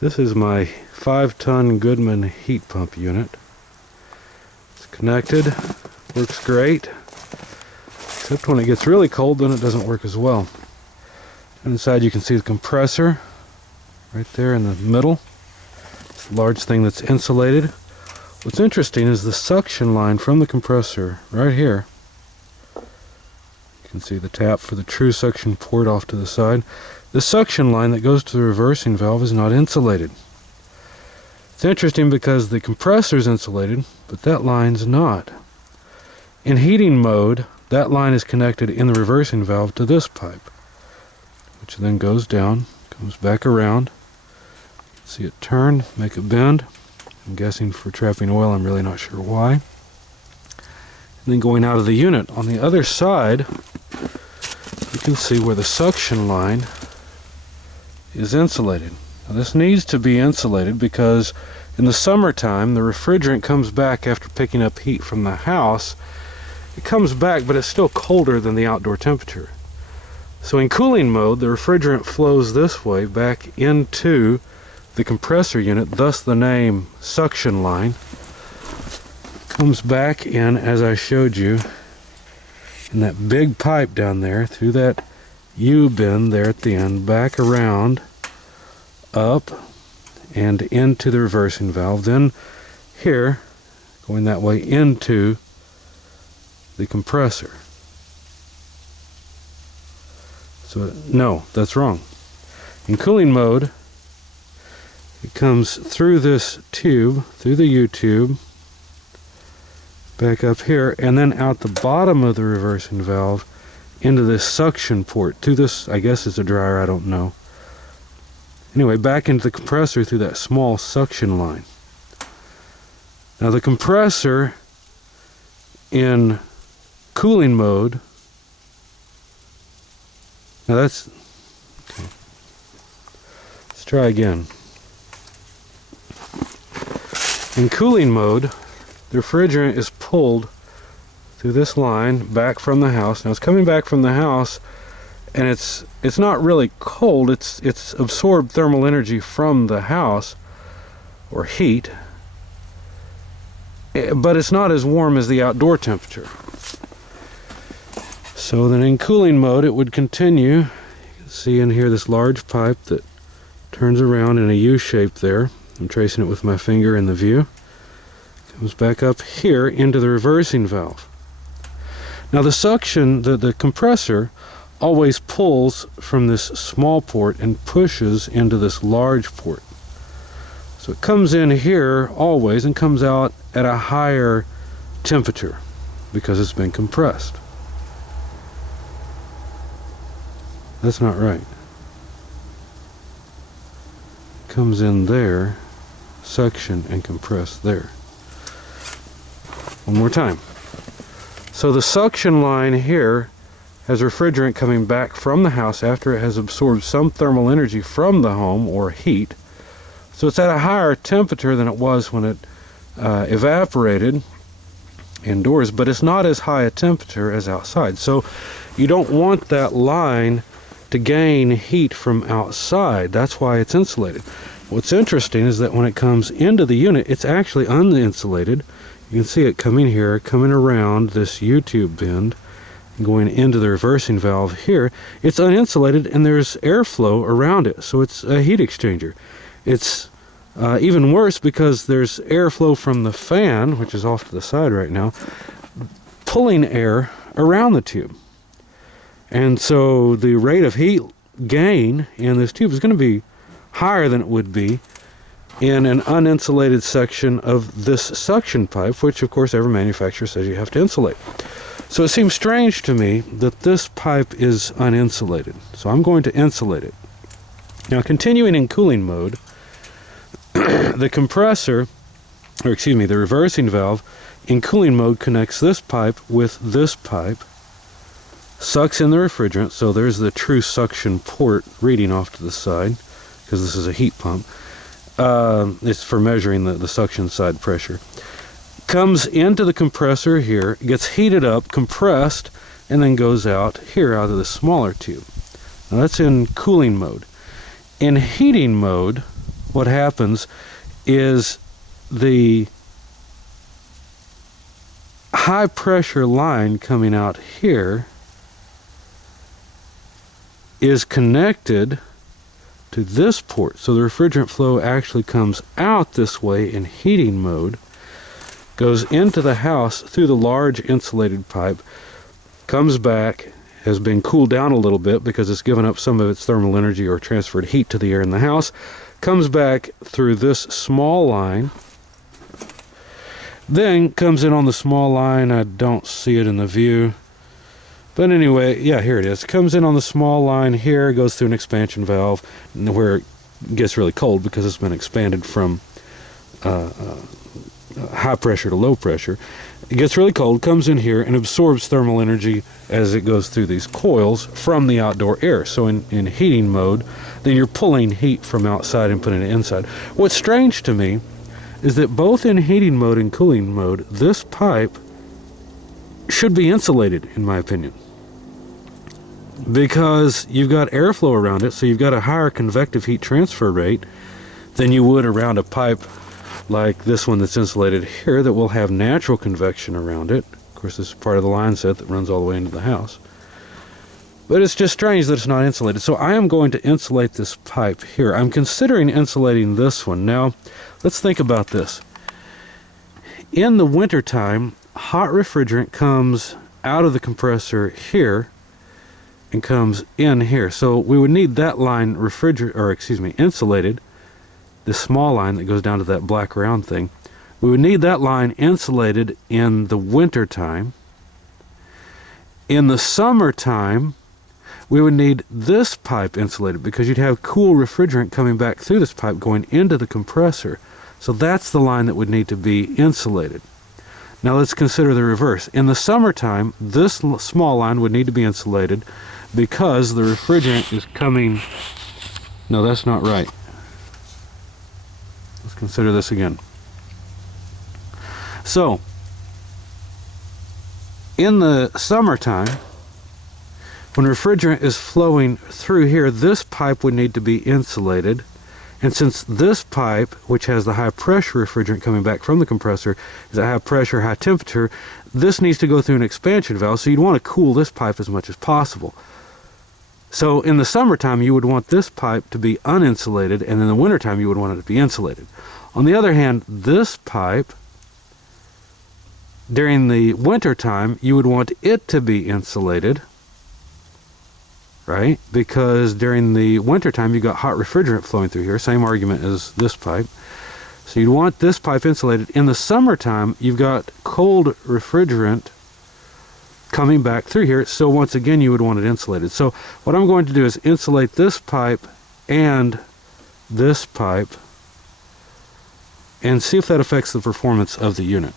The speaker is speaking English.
This is my 5-ton Goodman heat pump unit. It's connected, works great, except when it gets really cold then it doesn't work as well. Inside you can see the compressor right there in the middle. It's a large thing that's insulated. What's interesting is the suction line from the compressor right here. You can see the tap for the true suction port off to the side. The suction line that goes to the reversing valve is not insulated. It's interesting because the compressor is insulated, but that line's not. In heating mode, that line is connected in the reversing valve to this pipe, which then goes down, comes back around. See it turn, make a bend. I'm guessing for trapping oil, I'm really not sure why. And then going out of the unit. On the other side, you can see where the suction line is insulated. Now, this needs to be insulated because in the summertime the refrigerant comes back after picking up heat from the house. It comes back, but it's still colder than the outdoor temperature. So in cooling mode, the refrigerant flows this way back into the compressor unit, thus the name suction line. Comes back in, as I showed you, in that big pipe down there through that U-bend there at the end, back around, up, and into the reversing valve. Then here, going that way into the compressor. So, no, that's wrong. In cooling mode, it comes through this tube, through the U-tube, back up here, and then out the bottom of the reversing valve into this suction port, to this, I guess it's a dryer, I don't know. Anyway, back into the compressor through that small suction line. Now the compressor in cooling mode, now that's, okay. Let's try again. In cooling mode, the refrigerant is pulled through this line back from the house. Now it's coming back from the house, and it's not really cold. It's absorbed thermal energy from the house, or heat, but it's not as warm as the outdoor temperature. So then in cooling mode it would continue. You can see in here this large pipe that turns around in a U shape there. I'm tracing it with my finger in the view. Comes back up here into the reversing valve. Now the suction, the compressor always pulls from this small port and pushes into this large port. So it comes in here always and comes out at a higher temperature because it's been compressed. That's not right. Comes in there, suction, and compress there. One more time. So the suction line here has refrigerant coming back from the house after it has absorbed some thermal energy from the home, or heat. So it's at a higher temperature than it was when it evaporated indoors, but it's not as high a temperature as outside. So you don't want that line to gain heat from outside. That's why it's insulated. What's interesting is that when it comes into the unit, it's actually uninsulated. You can see it coming here, coming around this U-tube bend, and going into the reversing valve here. It's uninsulated and there's airflow around it, so it's a heat exchanger. It's even worse because there's airflow from the fan, which is off to the side right now, pulling air around the tube. And so the rate of heat gain in this tube is going to be higher than it would be in an uninsulated section of this suction pipe, which of course every manufacturer says you have to insulate. So it seems strange to me that this pipe is uninsulated. So I'm going to insulate it. Now, continuing in cooling mode, the compressor, or excuse me, the reversing valve in cooling mode connects this pipe with this pipe, sucks in the refrigerant, so there's the true suction port reading off to the side, because this is a heat pump. It's for measuring the suction side pressure. Comes into the compressor here, gets heated up, compressed, and then goes out here out of the smaller tube. Now that's in cooling mode. In heating mode, what happens is the high pressure line coming out here is connected to this port. So the refrigerant flow actually comes out this way in heating mode, goes into the house through the large insulated pipe, comes back, has been cooled down a little bit because it's given up some of its thermal energy or transferred heat to the air in the house, comes back through this small line, then comes in on the small line. I don't see it in the view, but anyway, yeah, here it is. Comes in on the small line here, goes through an expansion valve where it gets really cold because it's been expanded from high pressure to low pressure. It gets really cold, comes in here, and absorbs thermal energy as it goes through these coils from the outdoor air. So in heating mode, then you're pulling heat from outside and putting it inside. What's strange to me is that both in heating mode and cooling mode, this pipe should be insulated, in my opinion, because you've got airflow around it, so you've got a higher convective heat transfer rate than you would around a pipe like this one that's insulated here that will have natural convection around it. Of course, this is part of the line set that runs all the way into the house. But it's just strange that it's not insulated. So I am going to insulate this pipe here. I'm considering insulating this one. Now, let's think about this. In the wintertime, hot refrigerant comes out of the compressor here and comes in here. So we would need that line insulated, this small line that goes down to that black round thing. We would need that line insulated in the winter time. In the summertime, we would need this pipe insulated because you'd have cool refrigerant coming back through this pipe going into the compressor. So that's the line that would need to be insulated. Now let's consider the reverse. In the summertime, this small line would need to be insulated because the refrigerant is coming... No, that's not right. Let's consider this again. So, in the summertime, when refrigerant is flowing through here, this pipe would need to be insulated. And since this pipe, which has the high pressure refrigerant coming back from the compressor, is at high pressure, high temperature, this needs to go through an expansion valve, so you'd want to cool this pipe as much as possible. So in the summertime, you would want this pipe to be uninsulated, and in the wintertime, you would want it to be insulated. On the other hand, this pipe, during the wintertime, you would want it to be insulated, right? Because during the wintertime, you've got hot refrigerant flowing through here, same argument as this pipe. So you'd want this pipe insulated. In the summertime, you've got cold refrigerant coming back through here, so once again you would want it insulated. So what I'm going to do is insulate this pipe and this pipe and see if that affects the performance of the unit.